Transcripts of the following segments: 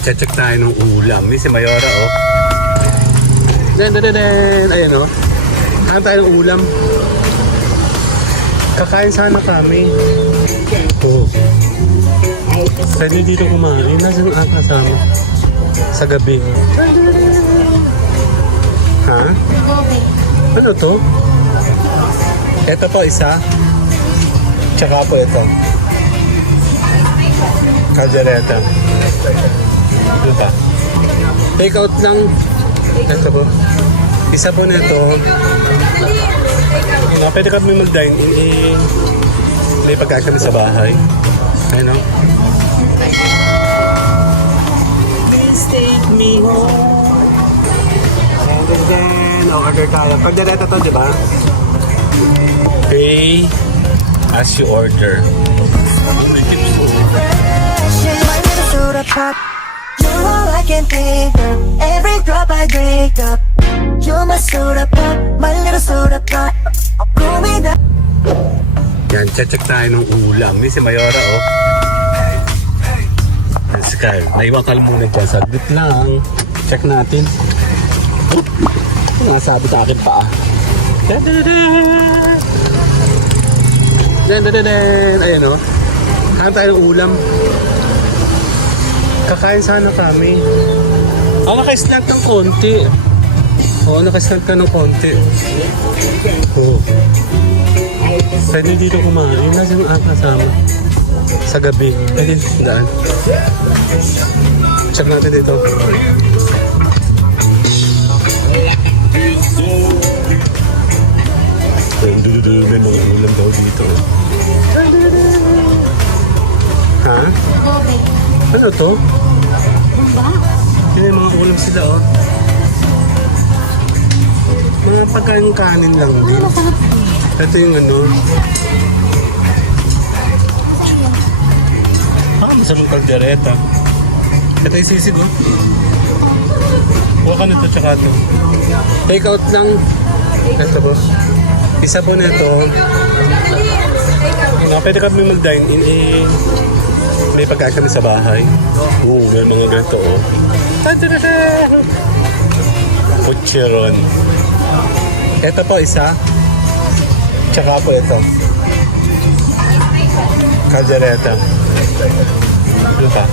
check tayo ng ulam. Ni si Mayora, oh. Den, den, den, den. Ayan, oh. Kain tayo ng ulam. Kakain sana kami. Oh. Pwede dito kumain. Nasaan ang kasama? Sa gabi. Ha? Ano to? Ito po isa. Tsaka po ito. Caldereta. Ano ba? Take out lang. Ito po. Isa po nito. Uh, pwede kami mag-dine in. Eh, may pagkain kami sa bahay. Ano? Please take me home. And then, oh, order tayo. Caldereta to, di ba? Pay as you order. Pop. I can think of. Every drop I drink up. You're my soda pop. My little soda pop. Cool me down. Yan, check tayo ng ulam. Ni si Mayora, oh. Yan si Kyle. Naiwan ka muna dyan. Saglit lang. Check natin. Oh, ano sabi sa akin pa, ah. Dan, dan, dan. Ayan, oh. Kain tayo ng ulam. Kakain sana kami. Oh, naka-slant ng konti. Oo, oh, naka-slant ka ng konti. Oo. Oh. Pwede dito kumain. Nasaan ang kasama? Sa gabi. Pwede daan. Check natin dito. May mga ulam daw dito. Ha? Ano to? Yun yung mga ulam sila oh. Mga pagkain kanin lang din. Ito yung ano. Ah, masarap kaldereta. Ito yung sisig oh. Huwag ka nito tsaka ito. Take out lang. Ito po. Isa po nito. Uh, pwede kami mag-dine in eh. May pagkain kami sa bahay. Oo, may mga ganito oh. Ta-da-da-da! Pucheron. Ito po isa. Tsaka po ito. Caldereta. Ano pa?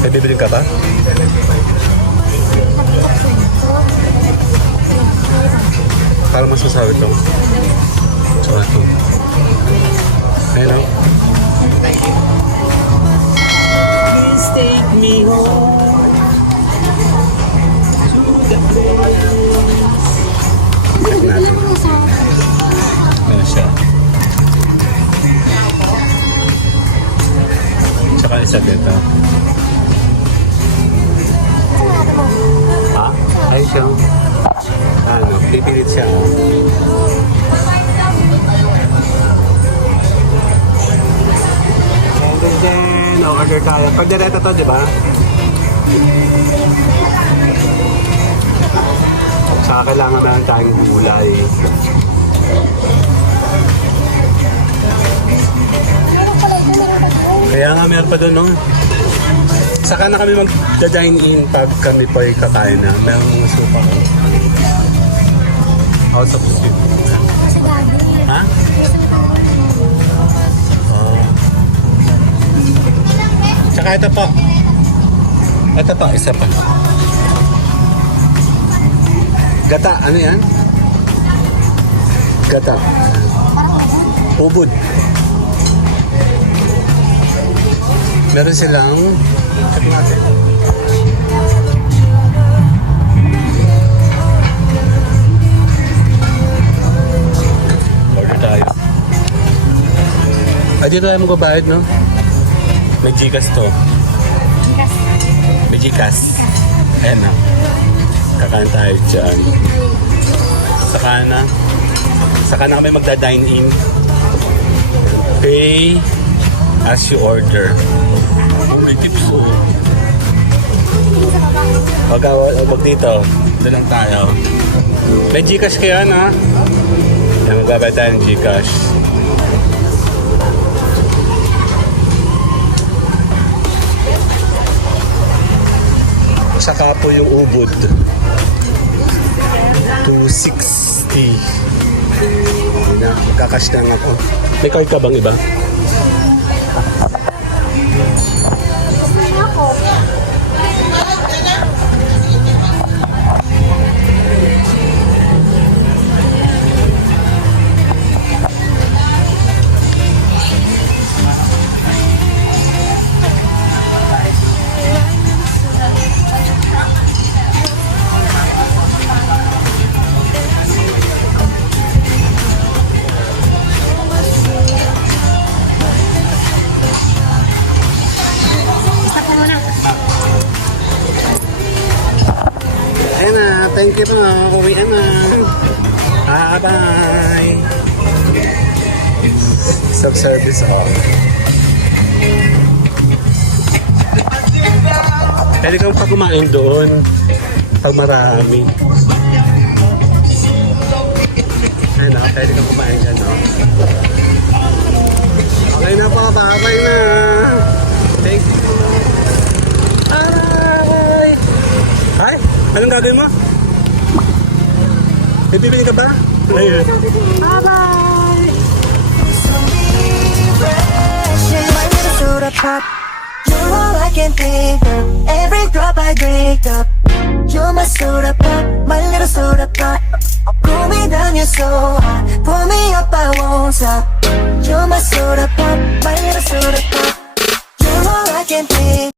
May bibili ka ba? Para masasabi ito. Tsaka ito. Ayun o. Tsaka isa dito. Ha? Ay siya. Ano? Pipilit siya. And then, order tayo. Pag direto to, di ba? Saka kailangan meron tayong gulay. Kaya nga meron pa doon, no? Saka na kami mag-dine in pag kami po ay kakain na. Meron mga sopa ko. House of Sweet. Ha? Oh. Tsaka ito po. Ito pa, isa pa. Gata, ano yan? Gata. Ubod. Meron silang. Order tayo. Ay, dito tayo magbabayad, no? May Gcash to. May Gcash. Ayan na. Kakain tayo dyan. Saka na. Saka na kami magda-dine in. Pay as you order may tips po. Pag, dito, doon lang tayo. May Gcash kaya ano? na? Yan, magbabayad tayo ng Gcash. Saka po yung ubod. 260. Hindi na, magkakash na ako. May card ka bang iba? Thank you mga uwi na. Bye-bye. Self-service off. Pwede kang pagumain doon pag marami. May baby, goodbye. ba? Ayun. Bye-bye! You're all I can think of. Every drop I drink.